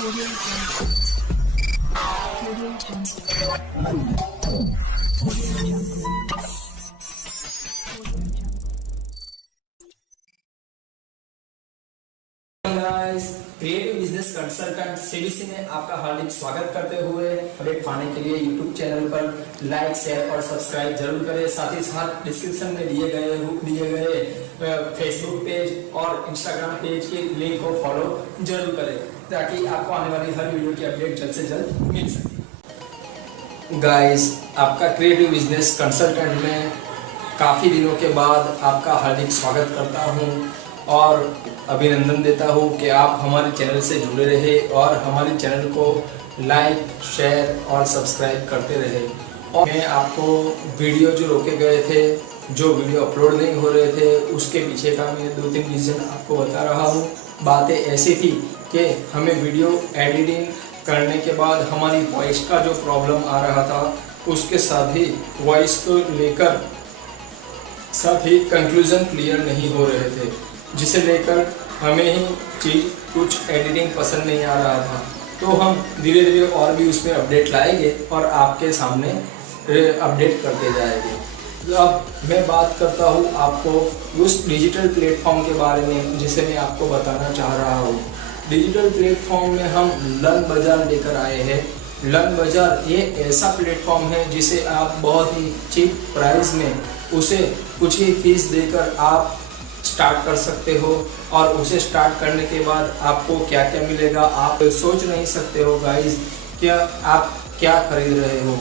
Audio Jungle. Audio Jungle. Audio Jungle. Creative business consultant CBC में आपका हार्दिक स्वागत करते हुए अपडेट पाने के लिए यूट्यूब चैनल पर लाइक शेयर और सब्सक्राइब जरूर करें। साथ ही साथ डिस्क्रिप्शन में दिए गए फेसबुक पेज और इंस्टाग्राम पेज के लिंक को फॉलो जरूर करें ताकि आपको आने वाली हर वीडियो की अपडेट जल्द से जल्द मिल सके। गाइस, आपका क्रिएटिव बिजनेस कंसल्टेंट में काफ़ी दिनों के बाद आपका हार्दिक स्वागत करता हूँ और अभिनंदन देता हूँ कि आप हमारे चैनल से जुड़े रहे और हमारे चैनल को लाइक शेयर और सब्सक्राइब करते रहे। और मैं आपको वीडियो जो रोके गए थे, जो वीडियो अपलोड नहीं हो रहे थे, उसके पीछे का मैं 2-3 रीज़न आपको बता रहा हूँ। बातें ऐसी थी कि हमें वीडियो एडिटिंग करने के बाद हमारी वॉइस का जो प्रॉब्लम आ रहा था, उसके साथ ही वॉइस को लेकर साथ ही कंक्लूजन क्लियर नहीं हो रहे थे, जिसे लेकर हमें ही चीज़ कुछ एडिटिंग पसंद नहीं आ रहा था। तो हम धीरे धीरे और भी उसमें अपडेट लाएंगे और आपके सामने अपडेट करते जाएंगे। तो अब मैं बात करता हूँ आपको उस डिजिटल प्लेटफॉर्म के बारे में जिसे मैं आपको बताना चाह रहा हूँ। डिजिटल प्लेटफॉर्म में हम लर्न बाजार लेकर आए हैं। लर्न बाजार ये ऐसा प्लेटफॉर्म है जिसे आप बहुत ही चीप प्राइस में उसे कुछ ही फीस देकर आप स्टार्ट कर सकते हो और उसे स्टार्ट करने के बाद आपको क्या क्या मिलेगा आप सोच नहीं सकते हो गाइस। क्या आप क्या खरीद रहे हो।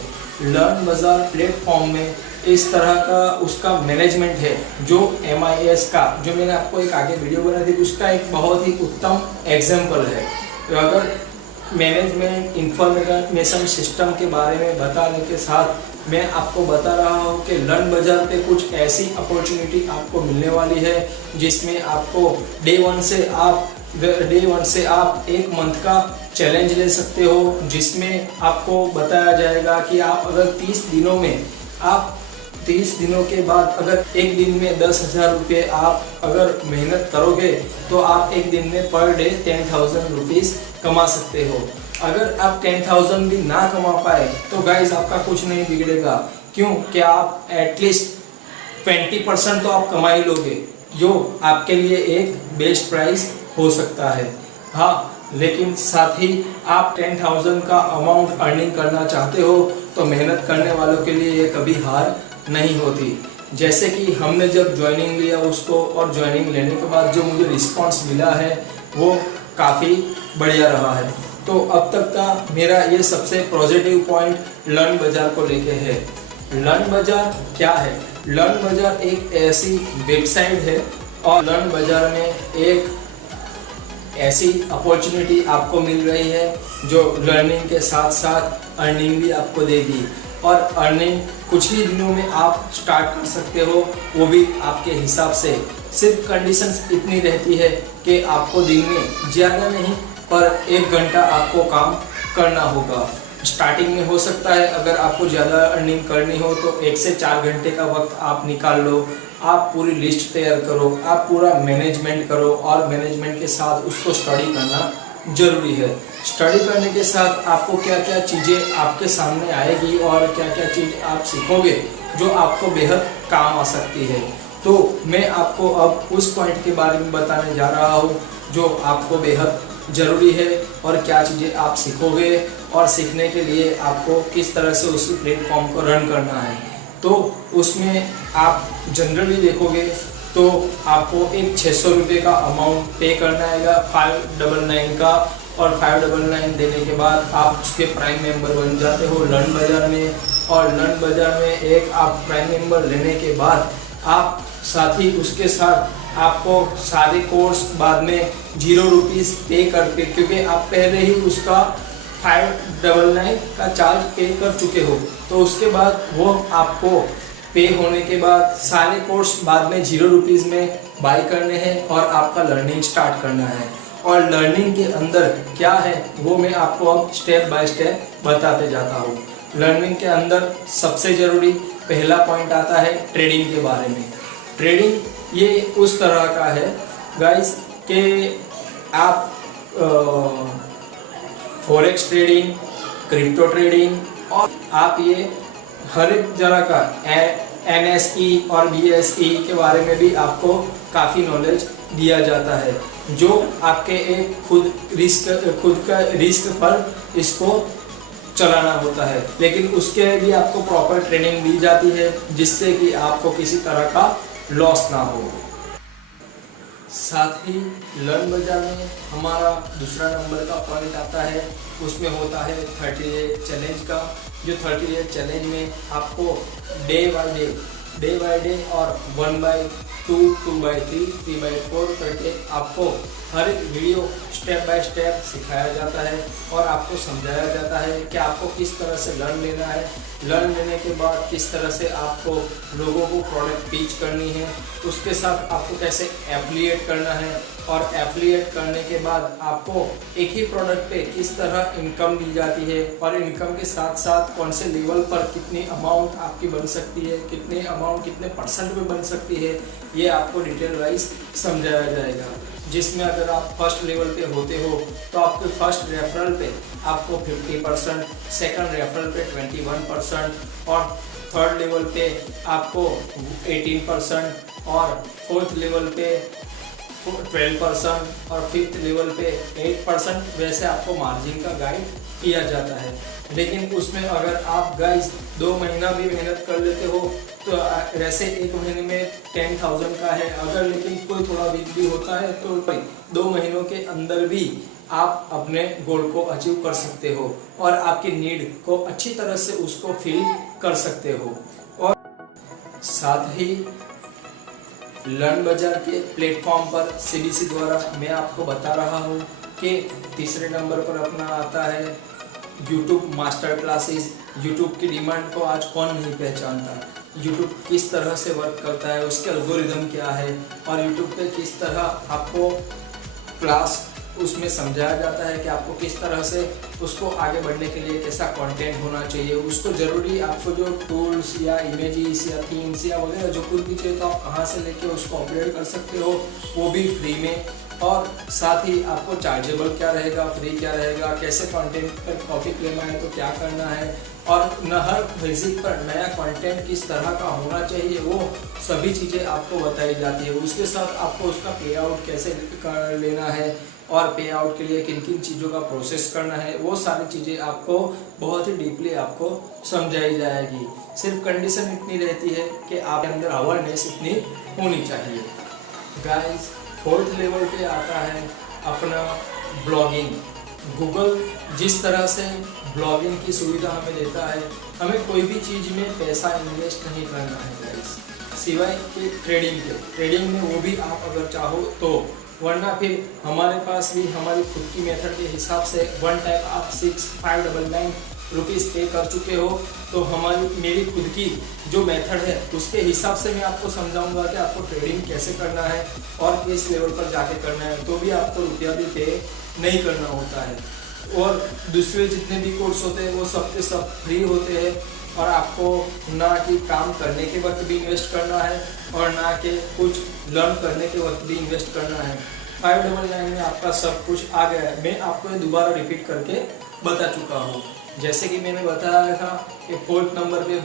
लर्न बाजार प्लेटफॉर्म में इस तरह का उसका मैनेजमेंट है जो MIS का, जो मैंने आपको एक आगे वीडियो बनाई थी, उसका एक बहुत ही उत्तम एग्जाम्पल है। तो अगर मैनेजमेंट इंफॉर्मेशन सिस्टम के बारे में बताने के साथ मैं आपको बता रहा हूँ कि लर्न बाजार पे कुछ ऐसी अपॉर्चुनिटी आपको मिलने वाली है जिसमें आपको डे वन से आप 1 मंथ का चैलेंज ले सकते हो, जिसमें आपको बताया जाएगा कि आप अगर 30 दिनों के बाद अगर एक दिन में 10,000 रुपये आप अगर मेहनत करोगे तो आप एक दिन में पर डे 10,000 रुपीज़ कमा सकते हो। अगर आप 10,000 भी ना कमा पाए तो गाइज आपका कुछ नहीं बिगड़ेगा। क्यों? क्या आप एटलीस्ट 20% तो आप कमा ही लोगे, जो आपके लिए एक बेस्ट प्राइस हो सकता है। हाँ, लेकिन साथ ही आप 10,000 का अमाउंट अर्निंग करना चाहते हो तो मेहनत करने वालों के लिए ये कभी हार नहीं होती। जैसे कि हमने जब ज्वाइनिंग लिया उसको, और ज्वाइनिंग लेने के बाद जो मुझे रिस्पांस मिला है वो काफ़ी बढ़िया रहा है। तो अब तक का मेरा ये सबसे पॉजिटिव पॉइंट लर्न बाजार को लेके है। लर्न बाजार क्या है? लर्न बाजार एक ऐसी वेबसाइट है और लर्न बाजार में एक ऐसी अपॉर्चुनिटी आपको मिल रही है जो लर्निंग के साथ साथ अर्निंग भी आपको देगी। और अर्निंग कुछ ही दिनों में आप स्टार्ट कर सकते हो, वो भी आपके हिसाब से। सिर्फ कंडीशंस इतनी रहती है कि आपको दिन में ज़्यादा नहीं पर 1 घंटा आपको काम करना होगा। स्टार्टिंग में हो सकता है अगर आपको ज़्यादा अर्निंग करनी हो तो 1 से 4 घंटे का वक्त आप निकाल लो। आप पूरी लिस्ट तैयार करो, आप पूरा मैनेजमेंट करो और मैनेजमेंट के साथ उसको स्टडी करना जरूरी है। स्टडी करने के साथ आपको क्या क्या चीज़ें आपके सामने आएगी और क्या क्या चीज़ आप सीखोगे जो आपको बेहद काम आ सकती है। तो मैं आपको अब उस पॉइंट के बारे में बताने जा रहा हूँ जो आपको बेहद ज़रूरी है और क्या चीज़ें आप सीखोगे और सीखने के लिए आपको किस तरह से उस प्लेटफॉर्म को रन करना है। तो उसमें आप जनरली देखोगे तो आपको एक 600 रुपये का अमाउंट पे करना आएगा 599 का, और 599 देने के बाद आप उसके प्राइम मेंबर बन जाते हो लर्न बाजार में। और लर्न बाजार में एक आप प्राइम मेंबर लेने के बाद आप साथ ही उसके साथ आपको सारे कोर्स बाद में 0 रुपीज़ पे करके, क्योंकि आप पहले ही उसका 599 का चार्ज पे कर चुके हो, तो उसके बाद वो आपको पे होने के बाद सारे कोर्स बाद में 0 रुपीज़ में बाय करने हैं और आपका लर्निंग स्टार्ट करना है। और लर्निंग के अंदर क्या है वो मैं आपको अब स्टेप बाय स्टेप बताते जाता हूँ। लर्निंग के अंदर सबसे ज़रूरी पहला पॉइंट आता है ट्रेडिंग के बारे में। ट्रेडिंग ये उस तरह का है गाइस कि आप फॉरेक्स ट्रेडिंग, क्रिप्टो ट्रेडिंग, और आप ये हर एक जगह का NSE और BSE के बारे में भी आपको काफ़ी नॉलेज दिया जाता है, जो आपके एक खुद का रिस्क पर इसको चलाना होता है, लेकिन उसके लिए आपको प्रॉपर ट्रेनिंग दी जाती है जिससे कि आपको किसी तरह का लॉस ना हो। साथ ही लर्न बाजार में हमारा दूसरा नंबर का पॉइंट आता है, उसमें होता है 30 डे चैलेंज का। जो 30 डे चैलेंज में आपको डे बाय डे और 1/2, 2/3, 3/4 करके आपको हर एक वीडियो स्टेप बाय स्टेप सिखाया जाता है और आपको समझाया जाता है कि आपको किस तरह से लर्न लेना है। लर्न लेने के बाद किस तरह से आपको लोगों को प्रोडक्ट पिच करनी है, उसके साथ आपको कैसे एफिलिएट करना है, और एफिलिएट करने के बाद आपको एक ही प्रोडक्ट पे किस तरह इनकम दी जाती है, और इनकम के साथ साथ कौन से लेवल पर कितनी अमाउंट आपकी बन सकती है, कितने अमाउंट कितने % में बन सकती है, ये आपको डिटेल वाइज समझाया जाएगा। जिसमें अगर आप फर्स्ट लेवल पे होते हो तो आपके फर्स्ट रेफरल पे आपको 50%, सेकंड रेफरल पे 21%, और थर्ड लेवल पे आपको 18%, और फोर्थ लेवल पे 12%, और फिफ्थ लेवल पे 8%। वैसे आपको मार्जिन का गाइड किया जाता है, लेकिन उसमें अगर आप गाइस 2 महीना भी मेहनत कर लेते हो तो वैसे 1 महीने में 10,000 का है, अगर लेकिन कोई थोड़ा वीक भी होता है तो 2 महीनों के अंदर भी आप अपने गोल को अचीव कर सकते हो और आपकी नीड को अच्छी तरह से उसको फिल कर सकते हो। और साथ ही लर्न बाजार के प्लेटफॉर्म पर CBC द्वारा मैं आपको बता रहा हूँ कि तीसरे नंबर पर अपना आता है YouTube मास्टर क्लासेस। YouTube की डिमांड को आज कौन नहीं पहचानता। YouTube किस तरह से वर्क करता है, उसके एल्गोरिदम क्या है, और YouTube पे किस तरह आपको क्लास उसमें समझाया जाता है कि आपको किस तरह से उसको आगे बढ़ने के लिए कैसा कंटेंट होना चाहिए, उसको ज़रूरी आपको जो टूल्स या इमेजेस या थीम्स या वगैरह जो कुछ भी चाहिए तो आप कहाँ से लेके उसको अपलोड कर सकते हो, वो भी फ्री में। और साथ ही आपको चार्जेबल क्या रहेगा, फ्री क्या रहेगा, कैसे कंटेंट पर टॉपिक लेना है तो क्या करना है, और हर विजिट पर नया कंटेंट किस तरह का होना चाहिए, वो सभी चीज़ें आपको बताई जाती है। उसके साथ आपको उसका पे आउट कैसे लेना है और पे आउट के लिए किन किन चीज़ों का प्रोसेस करना है, वो सारी चीज़ें आपको बहुत ही डीपली आपको समझाई जाएगी। सिर्फ कंडीशन इतनी रहती है कि आपके अंदर अवेयरनेस इतनी होनी चाहिए। गाइस, फोर्थ लेवल पे आता है अपना ब्लॉगिंग। गूगल जिस तरह से ब्लॉगिंग की सुविधा हमें देता है, हमें कोई भी चीज़ में पैसा इन्वेस्ट नहीं करना है गाइस, सिवाय कि ट्रेडिंग में वो भी आप अगर चाहो तो, वरना फिर हमारे पास भी हमारी खुद की मेथड के हिसाब से वन टाइम आप 6599 रुपीज़ पे कर चुके हो, तो मेरी खुद की जो मेथड है उसके हिसाब से मैं आपको समझाऊंगा कि आपको ट्रेडिंग कैसे करना है और किस लेवल पर जाके करना है, तो भी आपको रुपया भी पे नहीं करना होता है। और दूसरे जितने भी कोर्स होते हैं वो सब के सब फ्री होते हैं, और आपको ना कि काम करने के वक्त भी इन्वेस्ट करना है और ना कि कुछ लर्न करने के वक्त भी इन्वेस्ट करना है। 599 में आपका सब कुछ आ गया है। मैं आपको ये दोबारा रिपीट करके बता चुका हूँ। जैसे कि मैंने बताया था कि फोर्थ नंबर पे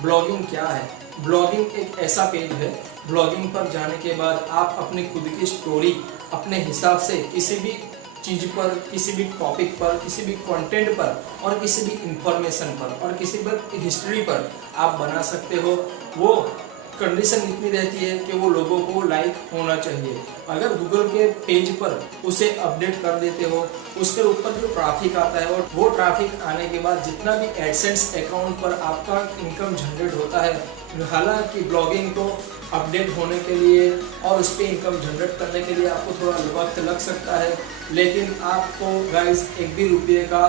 ब्लॉगिंग क्या है। ब्लॉगिंग एक ऐसा पेज है, ब्लॉगिंग पर जाने के बाद आप अपनी खुद की स्टोरी अपने हिसाब से किसी भी चीज़ पर, किसी भी टॉपिक पर, किसी भी कंटेंट पर, और किसी भी इंफॉर्मेशन पर, और किसी भी हिस्ट्री पर आप बना सकते हो। वो कंडीशन इतनी रहती है कि वो लोगों को लाइक होना चाहिए। अगर गूगल के पेज पर उसे अपडेट कर देते हो, उसके ऊपर जो ट्रैफिक आता है और वो ट्रैफिक आने के बाद जितना भी एडसेंस अकाउंट पर आपका इनकम जनरेट होता है, हालांकि ब्लॉगिंग को अपडेट होने के लिए और उस पर इनकम जनरेट करने के लिए आपको थोड़ा वक्त लग सकता है, लेकिन आपको गाइस एक भी रुपये का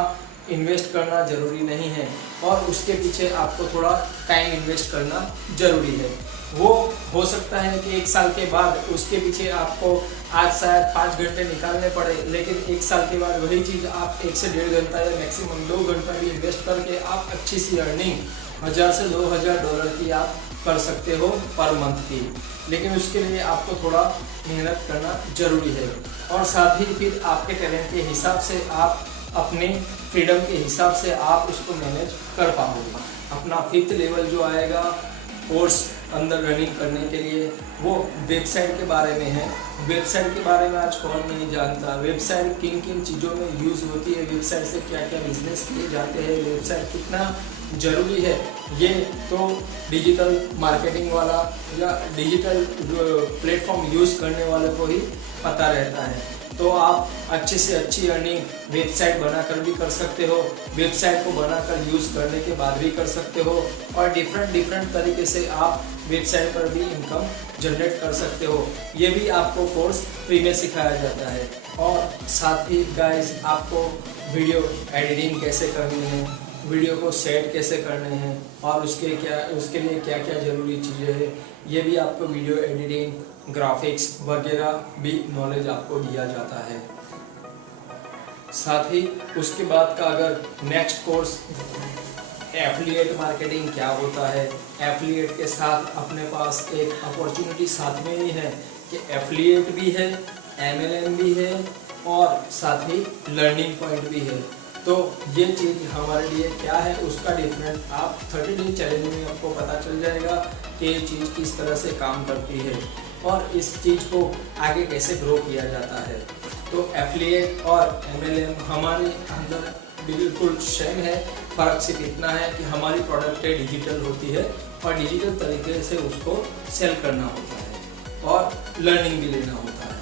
इन्वेस्ट करना ज़रूरी नहीं है, और उसके पीछे आपको थोड़ा टाइम इन्वेस्ट करना ज़रूरी है। वो हो सकता है कि 1 साल के बाद उसके पीछे आपको आज शायद 5 घंटे निकालने पड़े, लेकिन 1 साल के बाद वही चीज़ आप 1 से 1.5 घंटा या मैक्सिमम 2 घंटा भी इन्वेस्ट करके आप अच्छी सी अर्निंग 1000 से $2000 की आप कर सकते हो पर मंथ की। लेकिन उसके लिए आपको थोड़ा मेहनत करना ज़रूरी है, और साथ ही फिर आपके टैलेंट के हिसाब से आप अपने फ्रीडम के हिसाब से आप उसको मैनेज कर पाओगे। अपना 5th लेवल जो आएगा कोर्स अंदर रनिंग करने के लिए, वो वेबसाइट के बारे में है। वेबसाइट के बारे में आज कौन नहीं जानता, वेबसाइट किन किन चीज़ों में यूज़ होती है, वेबसाइट से क्या क्या बिजनेस किए जाते हैं, वेबसाइट कितना ज़रूरी है, ये तो डिजिटल मार्केटिंग वाला या डिजिटल प्लेटफॉर्म यूज़ करने वाले को ही पता रहता है। तो आप अच्छे से अच्छी अर्निंग वेबसाइट बनाकर भी कर सकते हो, वेबसाइट को बनाकर यूज़ करने के बाद भी कर सकते हो, और डिफरेंट तरीके से आप वेबसाइट पर भी इनकम जनरेट कर सकते हो। ये भी आपको कोर्स फ्री में सिखाया जाता है। और साथ ही गाइस आपको वीडियो एडिटिंग कैसे करनी है, वीडियो को सेट कैसे करने हैं, और उसके लिए क्या क्या ज़रूरी चीज़ें हैं, ये भी आपको वीडियो एडिटिंग, ग्राफिक्स वगैरह भी नॉलेज आपको दिया जाता है। साथ ही उसके बाद का अगर नेक्स्ट कोर्स एफिलिएट मार्केटिंग क्या होता है, एफिलिएट के साथ अपने पास एक अपॉर्चुनिटी साथ में ही है कि एफिलिएट भी है, MLM भी है, और साथ ही लर्निंग पॉइंट भी है। तो ये चीज़ हमारे लिए क्या है उसका डिफरेंट आप 30 डे चैलेंज में आपको पता चल जाएगा कि ये चीज़ किस तरह से काम करती है और इस चीज़ को आगे कैसे ग्रो किया जाता है। तो एफिलिएट और MLM हमारे अंदर बिल्कुल सेम है, फ़र्क सिर्फ इतना है कि हमारी प्रोडक्टें डिजिटल होती है और डिजिटल तरीके से उसको सेल करना होता है और लर्निंग भी लेना होता है।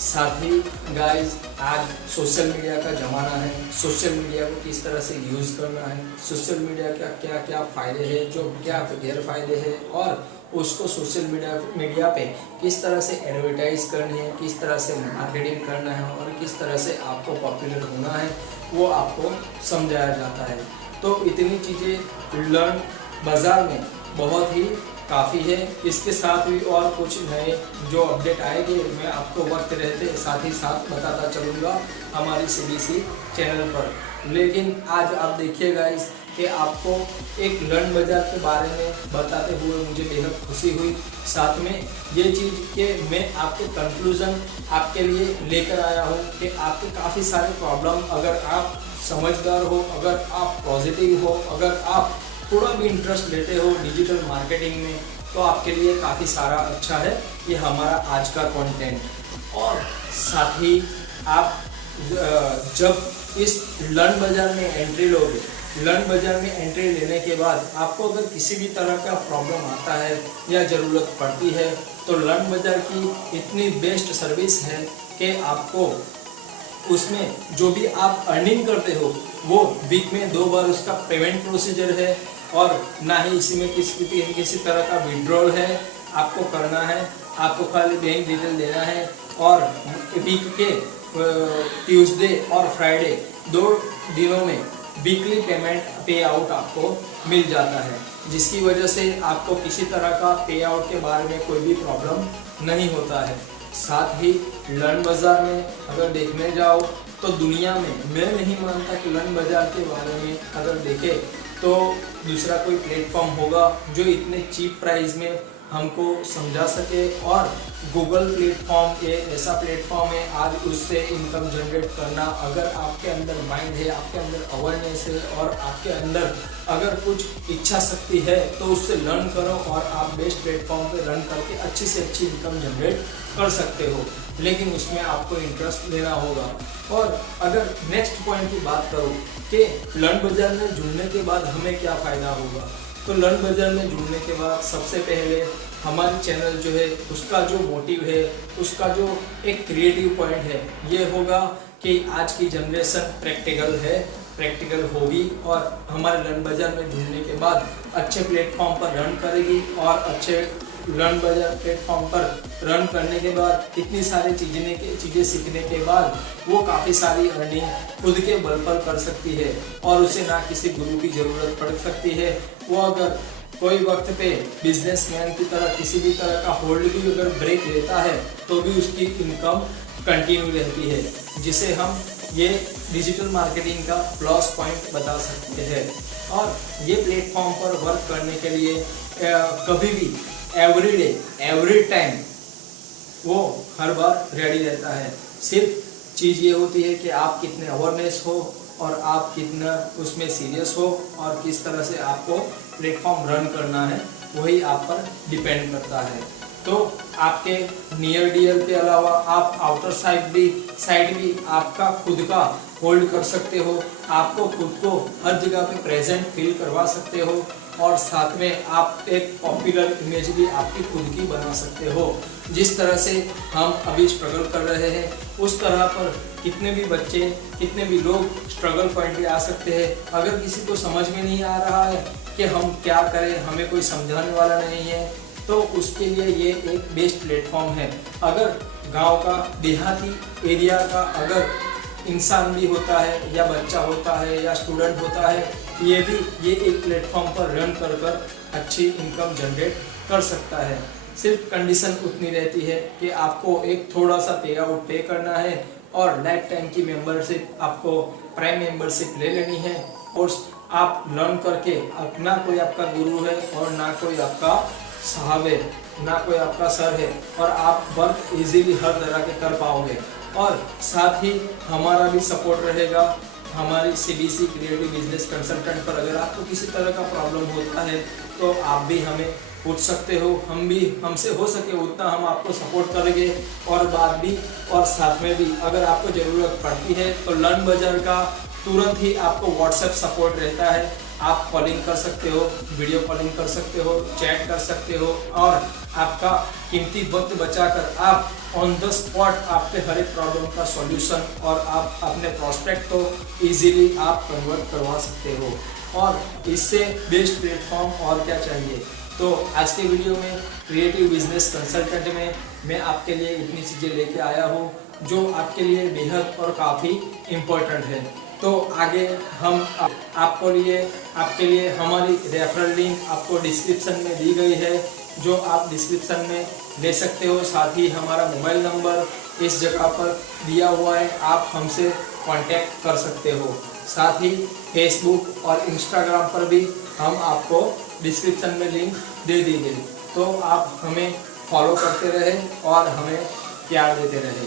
साथ ही गाइस आज सोशल मीडिया का ज़माना है, सोशल मीडिया को किस तरह से यूज़ करना है, सोशल मीडिया का क्या क्या फ़ायदे हैं, जो क्या गैर फायदे हैं, और उसको सोशल मीडिया पे किस तरह से एडवर्टाइज करनी है, किस तरह से मार्केटिंग करना है और किस तरह से आपको पॉपुलर होना है, वो आपको समझाया जाता है। तो इतनी चीज़ें लर्न बाज़ार में बहुत ही काफ़ी है। इसके साथ भी और कुछ नए जो अपडेट आएंगे मैं आपको वक्त रहते साथ ही साथ बताता चलूँगा हमारी CBC चैनल पर। लेकिन आज आप देखिएगा इस कि आपको एक लर्न बाज़ार के बारे में बताते हुए मुझे बेहद खुशी हुई। साथ में ये चीज़ कि मैं आपके कंक्लूज़न आपके लिए लेकर आया हूँ कि आपके काफ़ी सारे प्रॉब्लम, अगर आप समझदार हो, अगर आप पॉजिटिव हो, अगर आप थोड़ा भी इंटरेस्ट लेते हो डिजिटल मार्केटिंग में, तो आपके लिए काफ़ी सारा अच्छा है ये हमारा आज का कंटेंट। और साथ ही आप जब इस लर्न बाज़ार में एंट्री लोगे, लर्न बाज़ार में एंट्री लेने के बाद आपको अगर किसी भी तरह का प्रॉब्लम आता है या ज़रूरत पड़ती है, तो लर्न बाज़ार की इतनी बेस्ट सर्विस है कि आपको उसमें जो भी आप अर्निंग करते हो वो वीक में 2 बार उसका पेमेंट प्रोसीजर है, और ना ही इसी में किसी तरह का विड्रॉल है आपको करना है। आपको खाली बैंक डिटेल देना है और वीक के ट्यूसडे और फ्राइडे 2 दिनों में वीकली पे आउट आपको मिल जाता है, जिसकी वजह से आपको किसी तरह का पे आउट के बारे में कोई भी प्रॉब्लम नहीं होता है। साथ ही लर्न बाज़ार में अगर देखने जाओ तो दुनिया में मैं नहीं मानता कि लर्न बाज़ार के बारे में अगर देखें तो दूसरा कोई प्लेटफॉर्म होगा जो इतने चीप प्राइस में हमको समझा सके। और गूगल प्लेटफॉर्म ये ऐसा प्लेटफॉर्म है, आज उससे इनकम जनरेट करना, अगर आपके अंदर माइंड है, आपके अंदर अवेयरनेस है और आपके अंदर अगर कुछ इच्छा शक्ति है तो उससे लर्न करो और आप बेस्ट प्लेटफॉर्म पे रन करके अच्छी से अच्छी इनकम जनरेट कर सकते हो, लेकिन उसमें आपको इंटरेस्ट लेना होगा। और अगर नेक्स्ट पॉइंट की बात करूँ कि लर्न बाज़ार में जुड़ने के बाद हमें क्या फ़ायदा होगा, तो लर्न बाज़ार में जुड़ने के बाद सबसे पहले हमारी चैनल जो है उसका जो मोटिव है, उसका जो एक क्रिएटिव पॉइंट है, ये होगा कि आज की जनरेशन प्रैक्टिकल है, प्रैक्टिकल होगी और हमारे लर्न बाज़ार में जुड़ने के बाद अच्छे प्लेटफॉर्म पर रन करेगी और अच्छे लर्न बाज़ार प्लेटफॉर्म पर रन करने के बाद इतनी सारी चीज़ें सीखने के बाद वो काफ़ी सारी अर्निंग खुद के बल पर कर सकती है और उसे ना किसी गुरु की ज़रूरत पड़ सकती है। वो अगर कोई वक्त पे बिजनेसमैन की तरह किसी भी तरह का होल्ड भी अगर ब्रेक लेता है तो भी उसकी इनकम कंटिन्यू रहती है, जिसे हम ये डिजिटल मार्केटिंग का प्लस पॉइंट बता सकते हैं। और ये प्लेटफॉर्म पर वर्क करने के लिए कभी भी एवरी डे एवरी टाइम वो हर बार रेडी रहता है। सिर्फ चीज़ ये होती है कि आप कितने अवेयरनेस हो और आप कितना उसमें सीरियस हो और किस तरह से आपको प्लेटफॉर्म रन करना है, वही आप पर डिपेंड करता है। तो आपके नियर डियर के अलावा आप आउटर साइड भी आपका खुद का होल्ड कर सकते हो। आपको खुद को हर जगह पे प्रेजेंट फील करवा सकते हो और साथ में आप एक पॉपुलर इमेज भी आपकी खुद की बना सकते हो। जिस तरह से हम अभी स्ट्रगल कर रहे हैं, उस तरह पर कितने भी बच्चे, कितने भी लोग स्ट्रगल पॉइंट पे आ सकते हैं। अगर किसी को समझ में नहीं आ रहा है कि हम क्या करें, हमें कोई समझाने वाला नहीं है, तो उसके लिए ये एक बेस्ट प्लेटफॉर्म है। अगर गांव का, देहाती एरिया का अगर इंसान भी होता है या बच्चा होता है या स्टूडेंट होता है, ये एक प्लेटफॉर्म पर रन कर अच्छी इनकम जनरेट कर सकता है। सिर्फ कंडीशन उतनी रहती है कि आपको एक थोड़ा सा पे आउट पे करना है और लाइफ टाइम की मेंबरशिप, आपको प्राइम मेंबरशिप ले लेनी है और आप लर्न करके, ना कोई आपका गुरु है और ना कोई आपका साहब है, ना कोई आपका सर है, और आप वर्क इजीली हर तरह के कर पाओगे। और साथ ही हमारा भी सपोर्ट रहेगा, हमारी CBC क्रिएटिव बिजनेस कंसल्टेंट पर। अगर आपको किसी तरह का प्रॉब्लम होता है तो आप भी हमें पूछ सकते हो, हम भी, हमसे हो सके उतना हम आपको सपोर्ट करेंगे। और बात भी, और साथ में भी अगर आपको ज़रूरत पड़ती है तो लर्न बाजार का तुरंत ही आपको व्हाट्सएप सपोर्ट रहता है। आप कॉलिंग कर सकते हो, वीडियो कॉलिंग कर सकते हो, चैट कर सकते हो और आपका कीमती वक्त बचाकर आप ऑन द स्पॉट आपके हर एक प्रॉब्लम का सॉल्यूशन और आप अपने प्रोस्पेक्ट को इजीली आप कन्वर्ट करवा सकते हो। और इससे बेस्ट प्लेटफॉर्म और क्या चाहिए। तो आज के वीडियो में क्रिएटिव बिजनेस कंसल्टेंट में मैं आपके लिए इतनी चीज़ें लेके आया हूँ जो आपके लिए बेहद और काफ़ी इम्पोर्टेंट है। तो आगे हम आपके लिए हमारी रेफरल लिंक आपको डिस्क्रिप्शन में दी गई है, जो आप डिस्क्रिप्शन में ले सकते हो। साथ ही हमारा मोबाइल नंबर इस जगह पर दिया हुआ है, आप हमसे कांटेक्ट कर सकते हो। साथ ही फेसबुक और इंस्टाग्राम पर भी हम आपको डिस्क्रिप्शन में लिंक दे दी गई, तो आप हमें फॉलो करते रहे और हमें प्यार देते रहे।